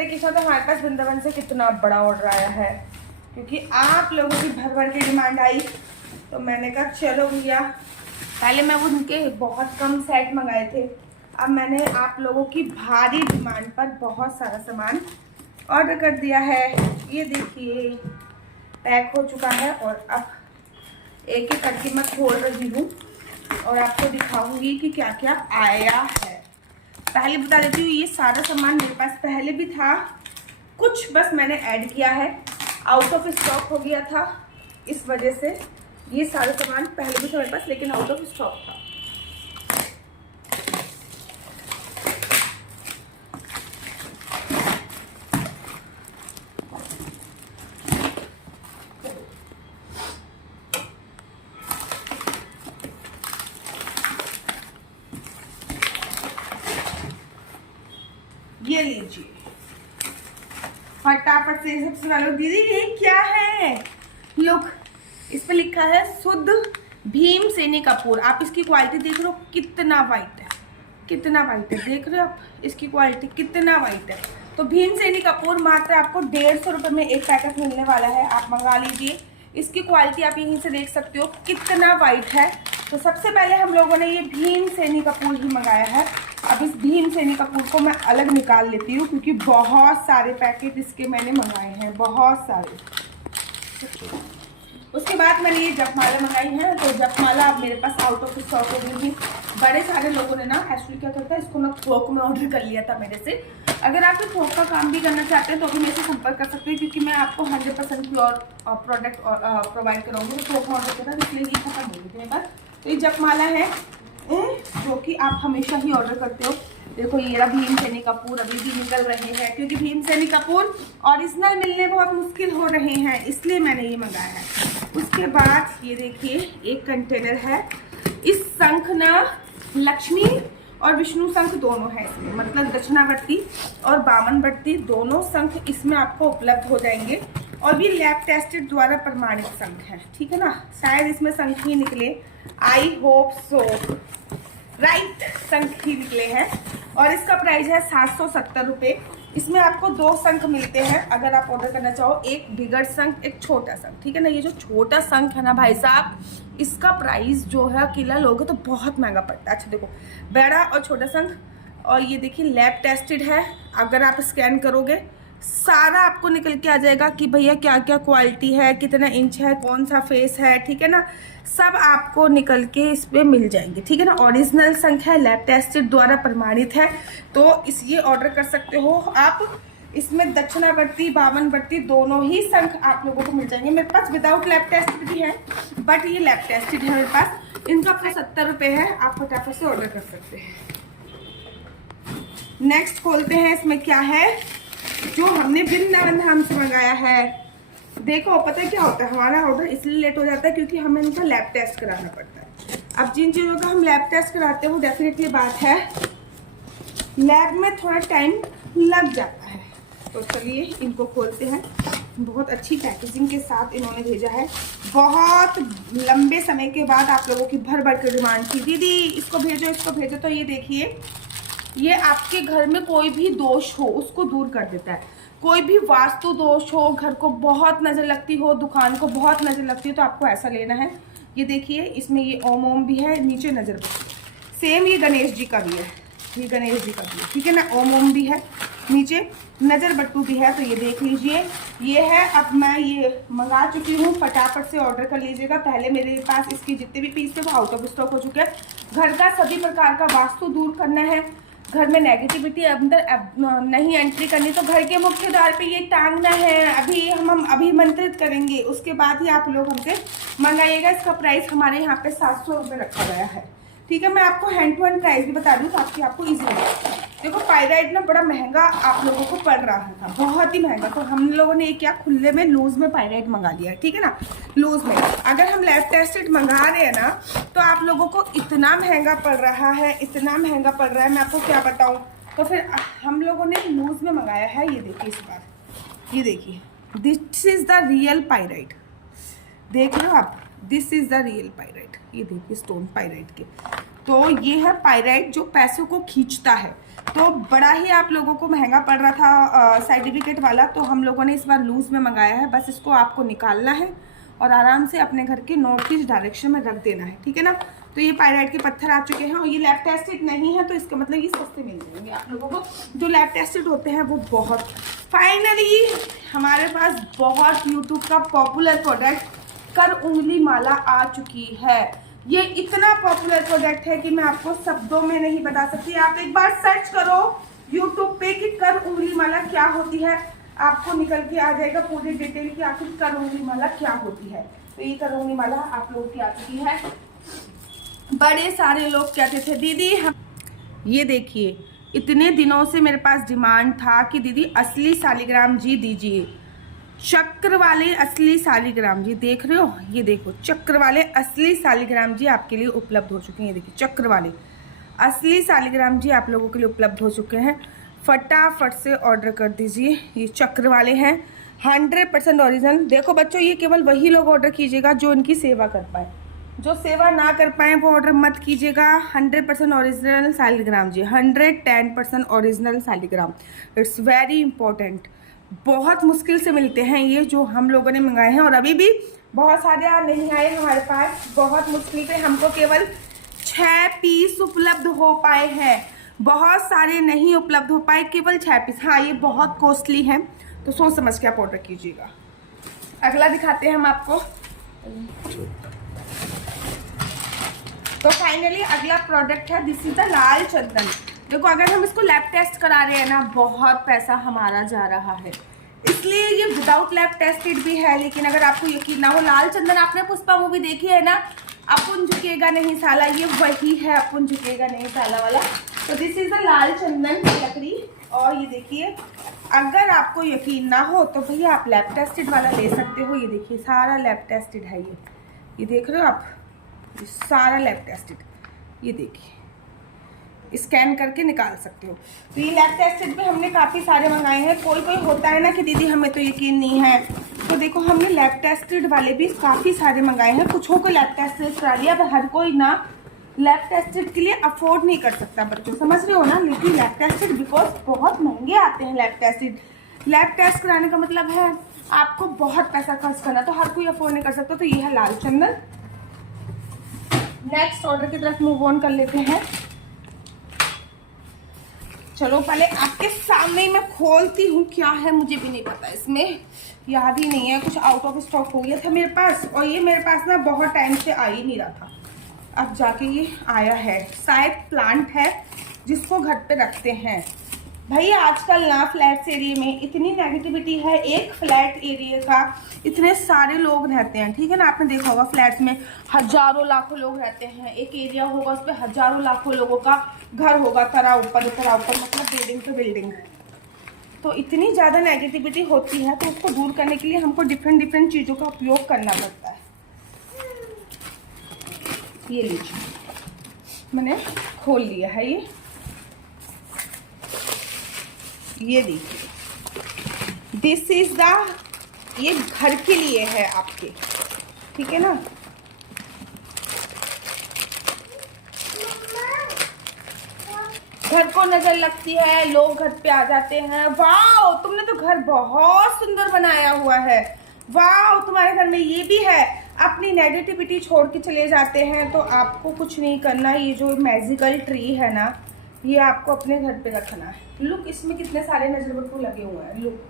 हरे कृष्णा, तो हमारे पास वृंदावन से कितना बड़ा ऑर्डर आया है, क्योंकि आप लोगों की भर भर के डिमांड आई। तो मैंने कहा चलो भैया, पहले मैं उनके बहुत कम सेट मंगाए थे, अब मैंने आप लोगों की भारी डिमांड पर बहुत सारा सामान ऑर्डर कर दिया है। ये देखिए पैक हो चुका है, और अब एक एक करके मैं खोल रही हूँ और आपको दिखाऊंगी कि क्या क्या आया है। पहले बता देती हूँ, ये सारा सामान मेरे पास पहले भी था, कुछ बस मैंने ऐड किया है, आउट ऑफ स्टॉक हो गया था, इस वजह से ये सारा सामान पहले भी था मेरे पास, लेकिन आउट ऑफ स्टॉक था। ये लीजिए फटाफट से सबसे पहले। दीदी ये क्या है? लुक, इस पे लिखा है शुद्ध भीमसेनी कपूर। आप इसकी क्वालिटी देख रहे हो कितना वाइट है, कितना वाइट है, देख रहे हो आप इसकी क्वालिटी कितना वाइट है। तो भीमसेनी कपूर मात्र आपको 150 रुपये में एक पैकेट मिलने वाला है, आप मंगा लीजिए। इसकी क्वालिटी आप यहीं से देख सकते हो कितना वाइट है। तो सबसे पहले हम लोगों ने ये भीमसेनी कपूर ही मंगाया है। अब इस भीमसेनी कपूर को मैं अलग निकाल लेती हूँ, क्योंकि बहुत सारे पैकेट इसके मैंने मंगाए हैं, बहुत सारे। उसके बाद मैंने ये जपमाला मंगाई है। तो जपमाला अब मेरे पास आउट ऑफ स्टॉक हो गई थी। बड़े सारे लोगों ने ना एक्चुअली क्या करता है, इसको मैं थोक में ऑर्डर कर लिया था मेरे से। अगर आप थोक का काम भी करना चाहते हैं तो भी मेरे से संपर्क कर सकते हैं, क्योंकि मैं आपको 100% प्योर प्रोडक्ट प्रोवाइड कराऊंगी। तो थोक में ऑर्डर किया था, इसलिए ये खत्म हो गई थी मेरे पास। तो ये जपमाला है जो कि आप हमेशा ही ऑर्डर करते हो। देखो ये भीमसेनी कपूर अभी भी निकल रहे हैं, क्योंकि भीमसेनी कपूर ओरिजिनल मिलने बहुत मुश्किल हो रहे हैं, इसलिए मैंने ये मंगाया है। उसके बाद ये देखिए एक कंटेनर है। इस शंख ना लक्ष्मी और विष्णु शंख दोनों है इसमें, मतलब दक्षिणावर्ती और वामनवर्ती दोनों शंख इसमें आपको उपलब्ध हो जाएंगे। और ये लैब टेस्टेड द्वारा प्रमाणित शंख है, ठीक है ना। शायद इसमें शंख ही निकले, आई होप सो, राइट, शंख ही निकले हैं। और इसका प्राइस है 770 रुपये। इसमें आपको 2 शंख मिलते हैं अगर आप ऑर्डर करना चाहो, एक बिगड़ शंख, एक छोटा शंख, ठीक है ना। ये जो छोटा शंख है ना भाई साहब, इसका प्राइस जो है अकेला लोगे तो बहुत महंगा पड़ता है। अच्छा देखो, बड़ा और छोटा शंख, और ये देखिए लैब टेस्टेड है। अगर आप स्कैन करोगे सारा आपको निकल के आ जाएगा कि भैया क्या क्या क्वालिटी है, कितना इंच है, कौन सा फेस है, ठीक है ना। सब आपको निकल के इस पे मिल जाएंगे, ठीक है ना। ओरिजिनल शंख है, लैब टेस्टेड द्वारा प्रमाणित है, तो इस ये ऑर्डर कर सकते हो आप। इसमें दक्षिणावर्ती वामनवर्ती दोनों ही शंख आप लोगों को मिल जाएंगे। मेरे पास विदाउट लैब टेस्टेड भी है, बट ये लैब टेस्टेड है मेरे पास। इनका अपना 70 रुपये है, आप फटाफट से ऑर्डर कर सकते हैं। नेक्स्ट खोलते हैं, इसमें क्या है जो हमने वृंदावन धाम से मंगाया है। देखो पता है क्या होता है, हमारा ऑर्डर इसलिए लेट हो जाता है क्योंकि हमें इनका लैब टेस्ट कराना पड़ता है। अब जिन चीज़ों का हम लैब टेस्ट कराते हैं वो डेफिनेटली बात है लैब में थोड़ा टाइम लग जाता है। तो चलिए इनको खोलते हैं। बहुत अच्छी पैकेजिंग के साथ इन्होंने भेजा है। बहुत लंबे समय के बाद आप लोगों की भर भर के डिमांड थी, दीदी इसको भेजो इसको भेजो। तो ये देखिए, ये आपके घर में कोई भी दोष हो उसको दूर कर देता है। कोई भी वास्तु दोष हो, घर को बहुत नज़र लगती हो, दुकान को बहुत नज़र लगती हो, तो आपको ऐसा लेना है। ये देखिए इसमें ये ओम ओम भी है, नीचे नज़र बट्टू, सेम ये गणेश जी का भी है, ये गणेश जी का भी है, ठीक है ना। ओम ओम भी है, नीचे नज़र बट्टू भी है। तो ये देख लीजिए, ये है। अब मैं ये मंगा चुकी हूँ, फटाफट से ऑर्डर कर लीजिएगा। पहले मेरे पास इसके जितने भी पीस थे वो आउट ऑफ स्टॉक हो चुके हैं। घर का सभी प्रकार का वास्तु दूर करना है, घर में नेगेटिविटी अंदर नहीं एंट्री करनी, तो घर के मुख्य द्वार पे ये टांगना है। अभी हम अभिमंत्रित करेंगे, उसके बाद ही आप लोग हमसे मंगाइएगा। इसका प्राइस हमारे यहाँ पे 700 रुपये रखा गया है, ठीक है। मैं आपको हैंड टू हैंड प्राइस भी बता दूँ ताकि आपको ईजी लगे। देखो पायराइट ना बड़ा महंगा आप लोगों को पड़ रहा था, बहुत ही महंगा। तो हम लोगों ने क्या खुले में लूज में पायराइट मंगा लिया, ठीक है ना। लूज में अगर हम लैब टेस्टेड मंगा रहे हैं ना तो आप लोगों को इतना महंगा पड़ रहा है, इतना महंगा पड़ रहा है, मैं आपको क्या बताऊं। तो फिर हम लोगों ने लूज में मंगाया है। ये देखिए इस बार, ये देखिए, this is the real pyrite, देख रहे हो आप, this is the real pyrite. ये देखिए स्टोन पायराइट के, तो ये है पायराइट जो पैसों को खींचता है। तो बड़ा ही आप लोगों को महंगा पड़ रहा था सर्टिफिकेट वाला, तो हम लोगों ने इस बार लूज़ में मंगाया है। बस इसको आपको निकालना है और आराम से अपने घर के नॉर्थ ईस्ट डायरेक्शन में रख देना है, ठीक है ना। तो ये पायराइट के पत्थर आ चुके हैं और ये लैब टेस्टेड नहीं है, तो इसका मतलब ये सस्ते मिल जाएंगे आप लोगों को। जो लैब टेस्टेड होते हैं वो बहुत। फाइनली हमारे पास बहुत यूट्यूब का पॉपुलर प्रोडक्ट कर उंगली माला आ चुकी है। ये इतना पॉपुलर प्रोडक्ट है कि मैं आपको शब्दों में नहीं बता सकती। आप एक बार सर्च करो यूट्यूब पे कि कर उंगली माला क्या होती है, आपको निकल के आ जाएगा पूरी डिटेल की आखिर कर उंगली माला क्या होती है। तो ये कर उंगली माला आप लोगों की आ चुकी है। बड़े सारे लोग कहते थे दीदी हम, ये देखिए इतने दिनों से मेरे पास डिमांड था कि दीदी असली सालिग्राम जी दीजिए, चक्र वाले असली सालिग्राम जी। देख रहे हो, ये देखो चक्र वाले असली सालिग्राम जी आपके लिए उपलब्ध हो चुके हैं। ये देखिए चक्र वाले असली सालिग्राम जी आप लोगों के लिए उपलब्ध हो चुके हैं। फटाफट से ऑर्डर कर दीजिए। ये चक्र वाले हैं 100% ओरिजिनल। देखो बच्चों, ये केवल वही लोग ऑर्डर कीजिएगा जो इनकी सेवा कर पाए, जो सेवा ना कर पाए वो ऑर्डर मत कीजिएगा। 100% original Saligram ji, 110% original Saligram. It's very important. बहुत मुश्किल से मिलते हैं ये जो हम लोगों ने मंगाए हैं, और अभी भी बहुत सारे नहीं आए हमारे पास। बहुत मुश्किल से हमको केवल 6 पीस उपलब्ध हो पाए हैं, बहुत सारे नहीं उपलब्ध हो पाए, केवल 6 पीस। हाँ, ये बहुत कॉस्टली है, तो सोच समझ के आप ऑर्डर कीजिएगा। अगला दिखाते हैं हम आपको। तो फाइनली अगला प्रोडक्ट है, दिस इज द लाल चंदन। देखो अगर हम इसको लैब टेस्ट करा रहे हैं ना, बहुत पैसा हमारा जा रहा है, इसलिए ये विदाउट लैब टेस्टेड भी है। लेकिन अगर आपको यकीन ना हो, लाल चंदन आपने पुष्पा मूवी देखी है ना, अपुन झुकेगा नहीं साला, ये वही है अपुन झुकेगा नहीं साला वाला। तो दिस इज द लाल चंदन की लकड़ी। और ये देखिए, अगर आपको यकीन ना हो तो भैया आप लैब टेस्टेड वाला ले सकते हो। ये देखिए सारा लैब टेस्टेड है। ये देख रहे हो आप, ये सारा लैब टेस्टेड। ये देखिए स्कैन करके निकाल सकते हो। तो ये लैब टेस्टेड भी हमने काफ़ी सारे मंगाए हैं। कोई कोई होता है ना कि दीदी हमें तो यकीन नहीं है, तो देखो हमने लैब टेस्टेड वाले भी काफ़ी सारे मंगाए हैं। कुछ को लैब टेस्टेड करा लिया, पर हर कोई ना लैब टेस्टेड के लिए अफोर्ड नहीं कर सकता बच्चों, समझ रहे हो ना। लेकिन लैब टेस्टेड बिकॉज बहुत महंगे आते हैं लैब टेस्टेड। लैब टेस्ट कराने का मतलब है आपको बहुत पैसा खर्च करना, तो हर कोई अफोर्ड नहीं कर सकता। तो ये है लाल चंदन। नेक्स्ट ऑर्डर की तरफ मूव ऑन कर लेते हैं। चलो पहले आपके सामने मैं खोलती हूँ, क्या है मुझे भी नहीं पता, इसमें याद ही नहीं है, कुछ आउट ऑफ स्टॉक हो गया था मेरे पास, और ये मेरे पास ना बहुत टाइम से आ ही नहीं रहा था, अब जाके ये आया है। शायद प्लांट है जिसको घर पे रखते हैं। भाई आजकल ना फ्लैट्स एरिया में इतनी नेगेटिविटी है, एक फ्लैट एरिया का इतने सारे लोग रहते हैं, ठीक है ना। आपने देखा होगा फ्लैट्स में हजारों लाखों लोग रहते हैं, एक एरिया होगा उस पर हजारों लाखों लोगों का घर होगा, तरा ऊपर मतलब बिल्डिंग तो बिल्डिंग। तो इतनी ज़्यादा नेगेटिविटी होती है, तो उसको दूर करने के लिए हमको डिफरेंट चीज़ों का उपयोग करना पड़ता है। ये लीजिए मैंने खोल लिया है। ये देखिए दिस इज द, ये घर के लिए है आपके, ठीक है ना। घर को नजर लगती है, लोग घर पे आ जाते हैं, वाह तुमने तो घर बहुत सुंदर बनाया हुआ है, वाह तुम्हारे घर में ये भी है। अपनी नेगेटिविटी छोड़ के चले जाते हैं, तो आपको कुछ नहीं करना। ये जो मैजिकल ट्री है ना, ये आपको अपने घर पे रखना है। लुक इसमें कितने सारे नजरबट्टू लगे हुए हैं, लुक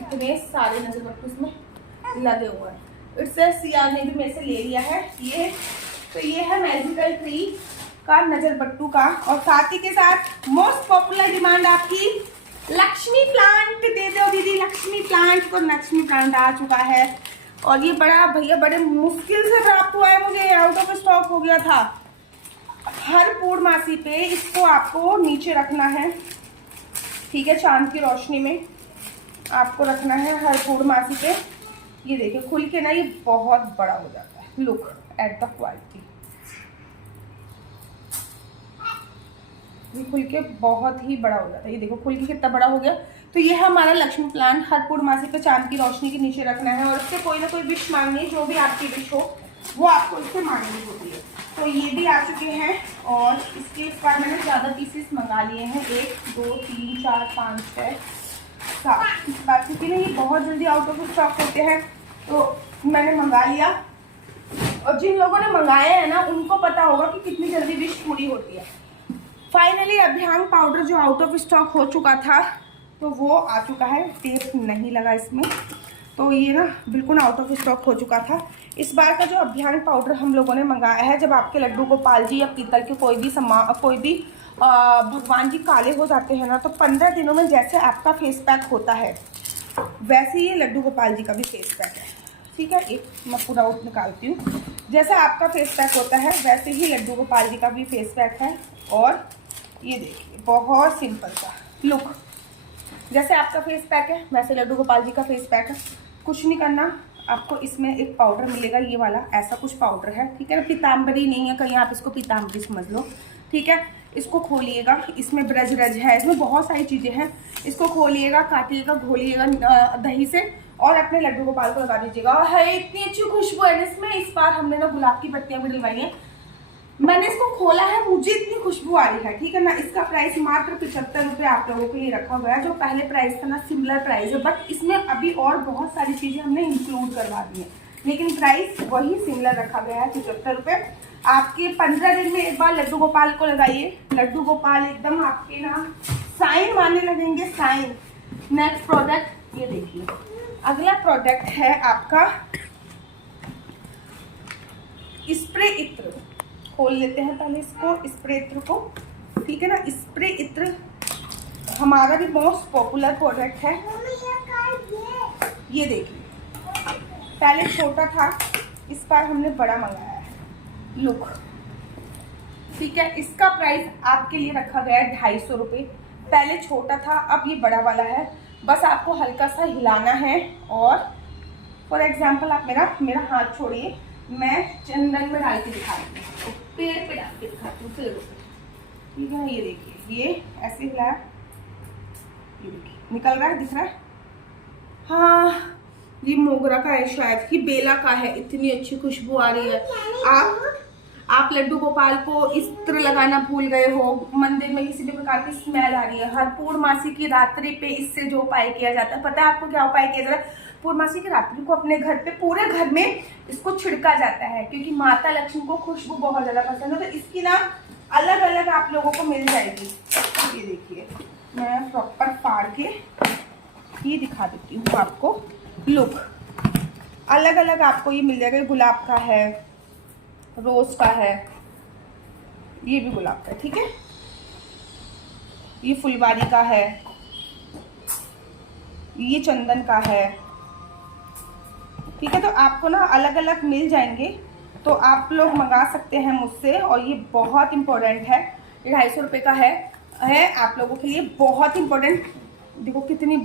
कितने सारे नजरबट्टू इसमें लगे हुए हैं। इससे सिया ने भी मेरे से ले लिया है ये। तो ये है मैजिकल ट्री का नजरबट्टू का, और साथ ही के साथ मोस्ट पॉपुलर डिमांड आपकी लक्ष्मी प्लांट दे दो दीदी, लक्ष्मी प्लांट। तो लक्ष्मी प्लांट आ चुका है, और ये बड़ा भैया बड़े मुश्किल से प्राप्त हुआ है मुझे, आउट ऑफ स्टॉक हो गया था। हर पूर्णमासी पे इसको आपको नीचे रखना है, ठीक है, चांद की रोशनी में आपको रखना है हर पूर्णमासी पे। ये देखिए खुल के ना ये बहुत बड़ा हो जाता है, लुक एट द क्वालिटी, ये खुल के बहुत ही बड़ा हो जाता है। ये देखो खुल के कितना बड़ा हो गया। तो ये है हमारा लक्ष्मी प्लांट, हर पूर्णमासी पे चांद की रोशनी के नीचे रखना है, और इससे कोई ना कोई विश मांगनी है, जो भी आपकी विश हो वो आपको इससे मांगनी होती है। तो ये भी आ चुके हैं और इसके इस बार मैंने ज़्यादा पीसेस मंगा लिए हैं, 1 2 3 4 5 6 7 इस बार, क्योंकि ना ये बहुत जल्दी आउट ऑफ स्टॉक होते हैं तो मैंने मंगा लिया। और जिन लोगों ने मंगाए हैं ना उनको पता होगा कि कितनी जल्दी विश पूरी होती है। फाइनली अभ्यांग पाउडर जो आउट ऑफ स्टॉक हो चुका था तो वो आ चुका है, टेप नहीं लगा इसमें, तो ये ना बिल्कुल आउट ऑफ स्टॉक हो चुका था। इस बार का जो अभ्यांग पाउडर हम लोगों ने मंगाया है, जब आपके लड्डू गोपाल जी या पीतल के कोई भी भगवान जी काले हो जाते हैं ना, तो 15 दिनों में जैसे आपका फेस पैक होता है वैसे ही लड्डू गोपाल जी का भी फेस पैक है। ठीक है, एक मैं पूरा आउट निकालती हूँ। जैसा आपका फेस पैक होता है वैसे ही लड्डू गोपाल जी का भी फेस पैक है। और ये देखिए बहुत सिंपल सा लुक, जैसे आपका फेस पैक है वैसे लड्डू गोपाल जी का फेस पैक है। कुछ नहीं करना, आपको इसमें एक पाउडर मिलेगा, ये वाला ऐसा कुछ पाउडर है, ठीक है ना, पीताम्बरी नहीं है, कहीं आप इसको पीताम्बरी समझ लो, ठीक है। इसको खोलिएगा, इसमें ब्रज रज है, इसमें बहुत सारी चीज़ें हैं। इसको खोलिएगा, काटिएगा, घोलिएगा दही से और अपने लड्डू गोपाल को लगा दीजिएगा। और है इतनी अच्छी खुशबू है इसमें। इस बार हमने ना गुलाब की पत्तियां भी डलवाई हैं। मैंने इसको खोला है, मुझे इतनी खुशबू आ रही है, ठीक है ना। इसका प्राइस मात्र 75 रुपये आप लोगों के लिए रखा हुआ है। जो पहले प्राइस था ना सिमिलर प्राइस है, बट इसमें अभी और बहुत सारी चीज़ें हमने इंक्लूड करवा दी है, लेकिन प्राइस वही सिमिलर रखा गया है 75 रुपये। आपके 15 दिन में एक बार लड्डू गोपाल को लगाइए, लड्डू गोपाल एकदम आपके ना साइन मारने लगेंगे, साइन। नेक्स्ट प्रोडक्ट ये देखिए, अगला प्रोडक्ट है आपका स्प्रे इत्र। खोल लेते हैं पहले इसको, स्प्रे इत्र को, ठीक है ना। स्प्रे इत्र हमारा भी मोस्ट पॉपुलर प्रोडक्ट है। ये देखिए, पहले छोटा था, इस बार हमने बड़ा मंगाया है, लुक, ठीक है। इसका प्राइस आपके लिए रखा गया है 250 रुपये। पहले छोटा था, अब ये बड़ा वाला है। बस आपको हल्का सा हिलाना है और फॉर एग्जाम्पल आप मेरा हाथ छोड़िए, मैं चंदन में डाल के दिखाती हूँ, पेड़ पे डाल के दिखाती हूँ, ठीक है ना। ये देखिए, ये ऐसे हिलाया, ये देखिए निकल रहा है, दिख रहा है। हाँ, ये मोगरा का है शायद, ये बेला का है, इतनी अच्छी खुशबू आ रही है। आप लड्डू गोपाल को इत्र लगाना भूल गए हो, मंदिर में किसी भी प्रकार की स्मेल आ रही है, हर पूर्णमासी की रात्रि पे इससे जो उपाय किया जाता है, पता है आपको क्या उपाय किया जाता है? पूर्णमासी की रात्रि को अपने घर पे पूरे घर में इसको छिड़का जाता है, क्योंकि माता लक्ष्मी को खुशबू बहुत ज़्यादा पसंद है। तो इसकी ना अलग अलग आप लोगों को मिल जाएगी। ये देखिए, मैं प्रॉपर फाड़ के ये दिखा देती हूँ आपको, लुक अलग अलग आपको ये मिल जाएगा। गुलाब का है, रोज का है, ये भी गुलाब का है, ठीक है। ये फुलवारी का है, ये चंदन का है, ठीक है। तो आपको ना अलग अलग मिल जाएंगे, तो आप लोग मंगा सकते हैं मुझसे। और ये बहुत इंपॉर्टेंट है, ये 250 रुपये का है आप लोगों के लिए, बहुत इंपॉर्टेंट। देखो कितनी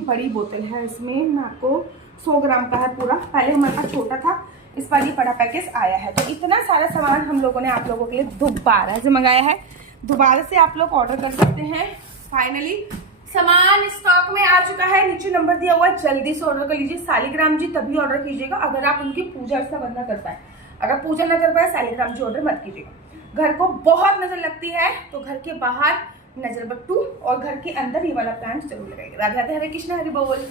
बड़ी बोतल है इसमें, मैं आपको 100 ग्राम का है पूरा। पहले हमारे पास छोटा था, इस बार ये बड़ा पैकेज आया है। तो इतना सारा सामान हम लोगों ने आप लोगों के लिए दोबारा से मंगाया है, दोबारा से आप लोग ऑर्डर कर सकते हैं। फाइनली सामान स्टॉक में आ चुका है, नीचे नंबर दिया हुआ है, जल्दी से ऑर्डर कर लीजिए। शालिग्राम जी तभी ऑर्डर कीजिएगा अगर आप उनकी पूजा अर्चना बंद ना कर पाए। अगर पूजा ना कर पाए, शालिग्राम जी ऑर्डर मत कीजिएगा। घर को बहुत नजर लगती है तो घर के बाहर नजर बट्टू और घर के अंदर ये वाला प्लांट जरूर लगाइएगा। राधे राधे, हरे कृष्ण, हरि बोल।